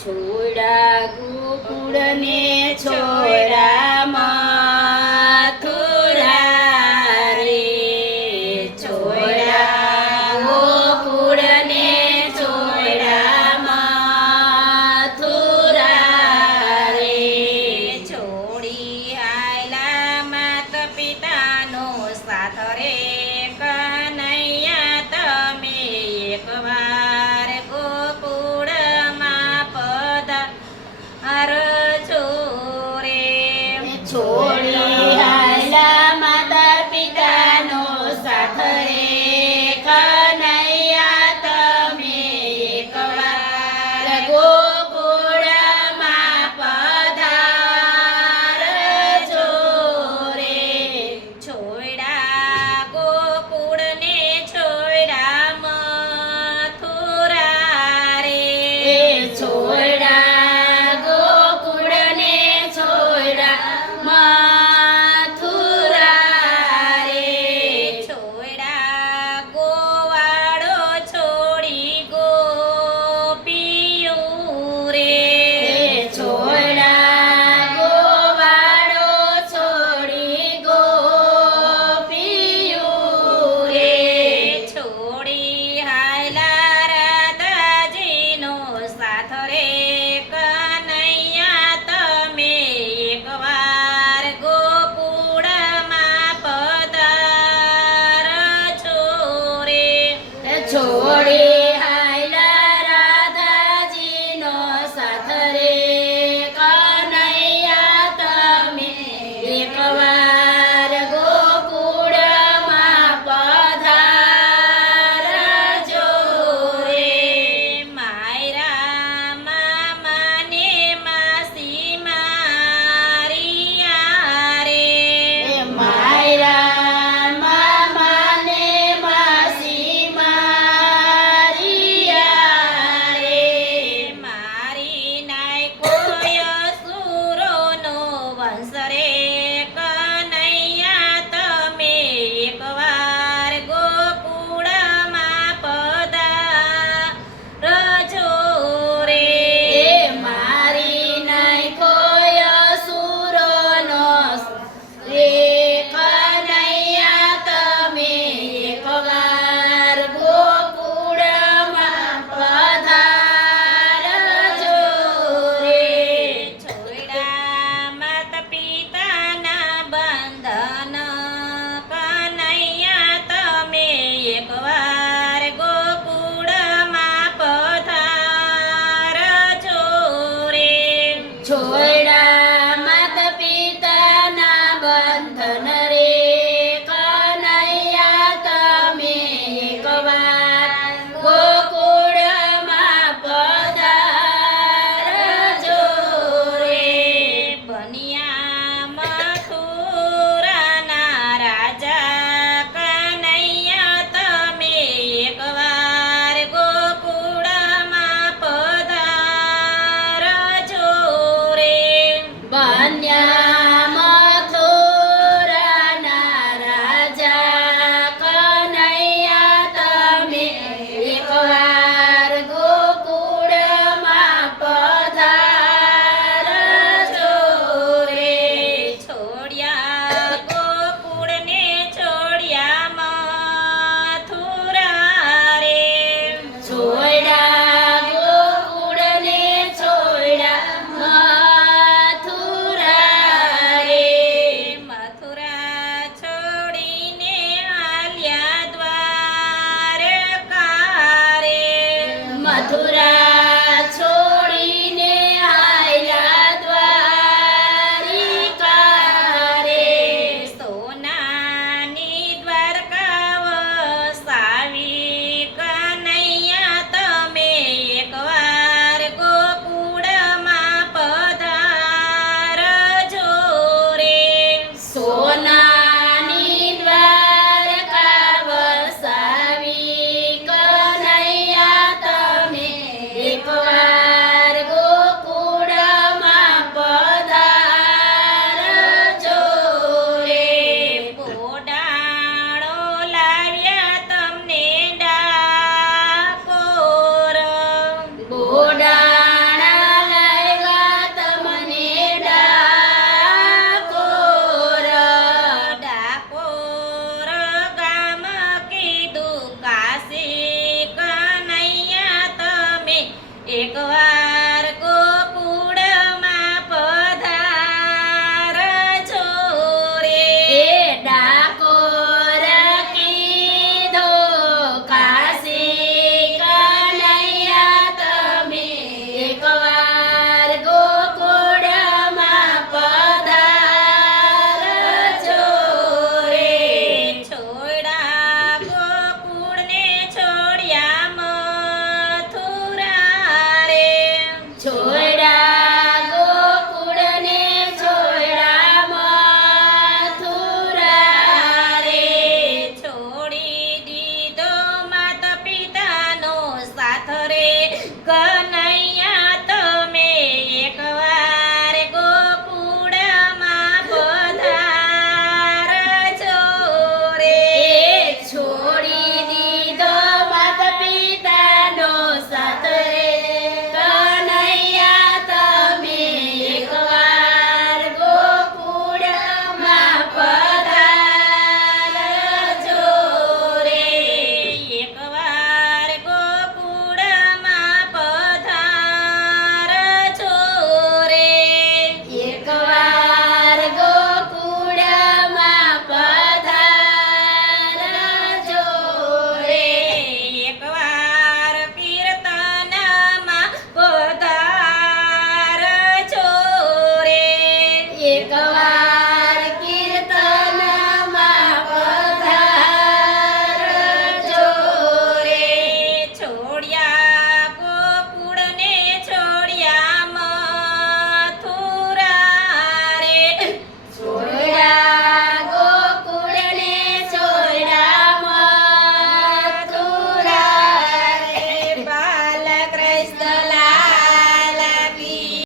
છોડા ગોકુળને છોડા એક